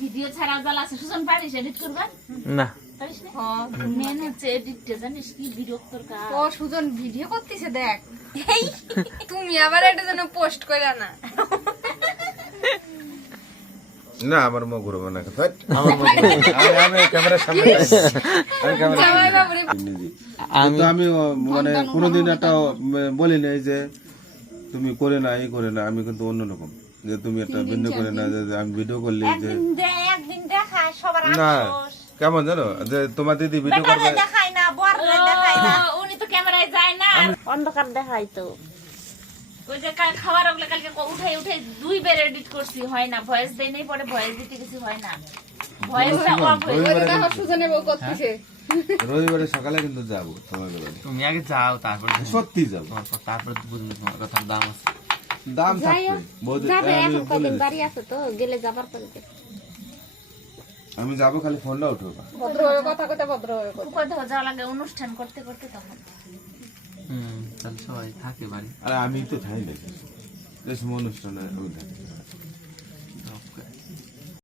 video ছাড়াও জাল আছে সুজন পারিস এডিট করবা না পারিস না মেন হচ্ছে এডিটটা জানিস কি বিরক্তর কাজ ও সুজন ভিডিও করতেছে দেখ তুমি আবার এটা যেন পোস্ট করে না না আমার মুখ ঘুরবো না আমার মনে আমি ক্যামেরার সামনে আমি ক্যামেরা জামাই বাবুরে কিন্তু আমি মানে কোনোদিন একটা বলি নাই যে তুমি করে না এই করে না আমি কিন্তু অন্যরকম যে তুমি একটা ভিডিও করে না যে আমি ভিডিও করলি যে একদিন দেখায় সবার না কেমন জানো যে তোমার দিদি ভিডিও করবে দেখায় না বড়রে দেখায় না উনি তো ক্যামেরায় যায় না অন্ধকার দেখায় তো ওই যে খাবার ওগুলো কালকে উঠাই দুই বের এডিট করছি হয় না ভয়েস দেই নাই পরে ভয়েস দিতে কিছু হয় না ভয়েসটা অফ হয়ে ওই যে দেখো সুজনের বউ করতেছে রবিবারে সকালে কিন্তু যাবো তোমার বাড়ি তুমি আগে যাও তারপরে সত্যি যাবো তারপরে তো বুঝবে তোমার কথার দাম আছে দাম থাকবে যাবে আমি এখন কদিন বাড়ি আছে তো গেলে যাবার পরে আমি যাবো খালি ফোনটা উঠবো ভদ্রভাবে কথা কইতে ভদ্রভাবে কথা কোথাও যাওয়া লাগে অনুষ্ঠান করতে করতে তখন তাহলে সবাই থাকে বাড়ি আর আমি তো থাই না অনুষ্ঠানে ওই থাকে